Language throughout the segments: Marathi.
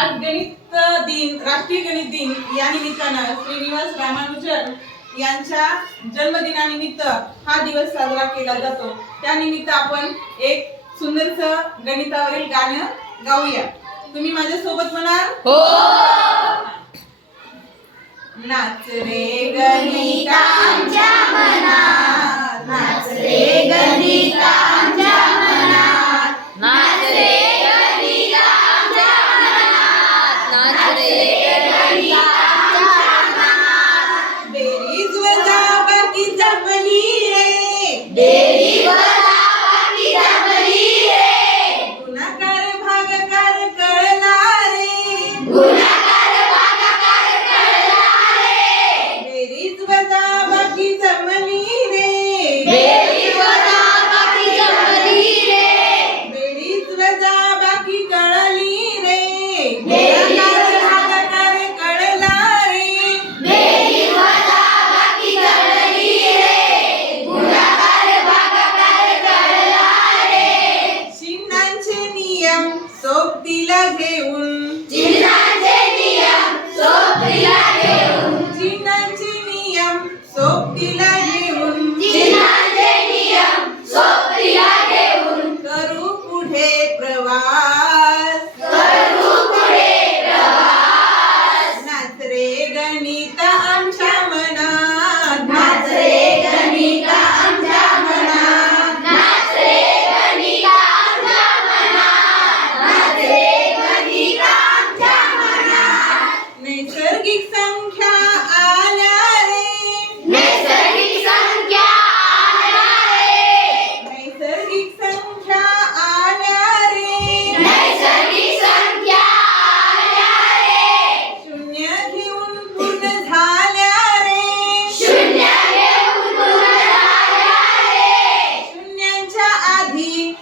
आज गणित दिन, राष्ट्रीय गणित दिन या निमित्तानं श्रीनिवास रामानुजन यांच्या जन्मदिनानिमित्त हा दिवस साजरा केला जातो। त्यानिमित्त आपण एक सुंदरसं गणितावरील गाणं गाऊया। तुम्ही माझ्या सोबत म्हणाल? हो। नाच रे गणिता आमच्या मनात, नाच रे गणिता आमच्या मनात, नाच रे गणिता आमच्या मनात, नाच रे गणिता आमच्या मनात। बेरीज वजाबाकी जमली रे, बेरीज वजाबाकी जमली रे, गुणाकार भागाकार कळला रे, गुणाकार भागाकार कळला रे, बेरीज वजाबाकी जमली रे, बेरीज वजाबाकी जमली रे, बेरीज वजाबाकी कळली रे, बेरीज गुणाकार भागाकार कळला रे, बेरीज वजाबाकी जमली रे, गुणाकार भागाकार कळला रे। चिन्हांचे नियम सोबतीला घेऊन, चिन्हांचे नियम सोबतीला घेऊन, चिन्हांचे नियम सोबतीला घेऊन, चिन्हांचे नियम सोबतीला घेऊन, करू पुढे प्रवास, करू पुढे प्रवास। नाच रे गणित आमच्या मनात, नाच रे गणिता आमच्या मनात, नाच रे गणिता आमच्या मनात, नाच रे गणिता आमच्या मनात। नैसर्गिक संख्या आल्या रे, नैसर्गिक संख्या आल्या रे, नैसर्गिक संख्या आल्या रे, नैसर्गिक संख्या आल्या रे, शून्य घेऊन पूर्ण झाल्या रे, शून्य घेऊन पूर्ण झाल्या रे, शून्यांच्या आधी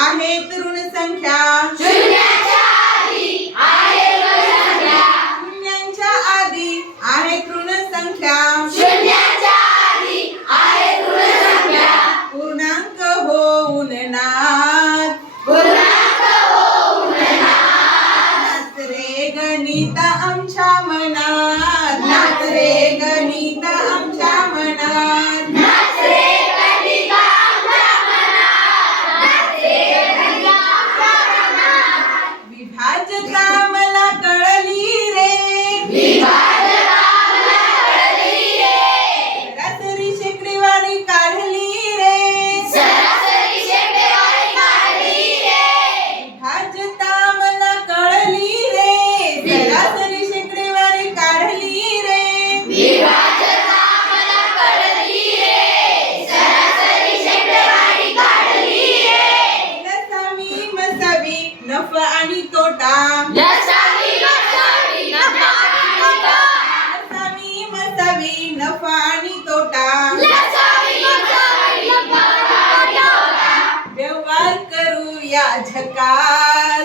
आहेत ऋण संख्या, शून्याच्या आधी आहे ऋण संख्या, शून्यांच्या आधी आहेत ऋण संख्या, शून्याच्या आधी आहे ऋण संख्या, पूर्णांक होऊन नाच, पूर्णांक होऊन नाच। नाच रे गणित आमच्या मनात, नाच रे गणित आमच्या मनात, नाच रे गणिता आमच्या मनात, नाच रे गणिता आमच्या मनात। विभाजता मला कळली रे, विभाजता मला कळली रे, सरासरी शेकडेवारी काढली रे, सरासरी शेकडेवारी काढली रे, विभाजता मला कळली रे, सरासरी शेकडेवारी काढली रे, विभाजता मला कळली रे, सरासरी शेकडेवारी काढली रे। लसावी मसावी नफा आणि तोटा, लसावी मसावी नफा आणि तोटा, लसावी मसावी नफा आणि तोटा, लसावी मसावी नफा आणि तोटा, व्यवहार करूया झकास,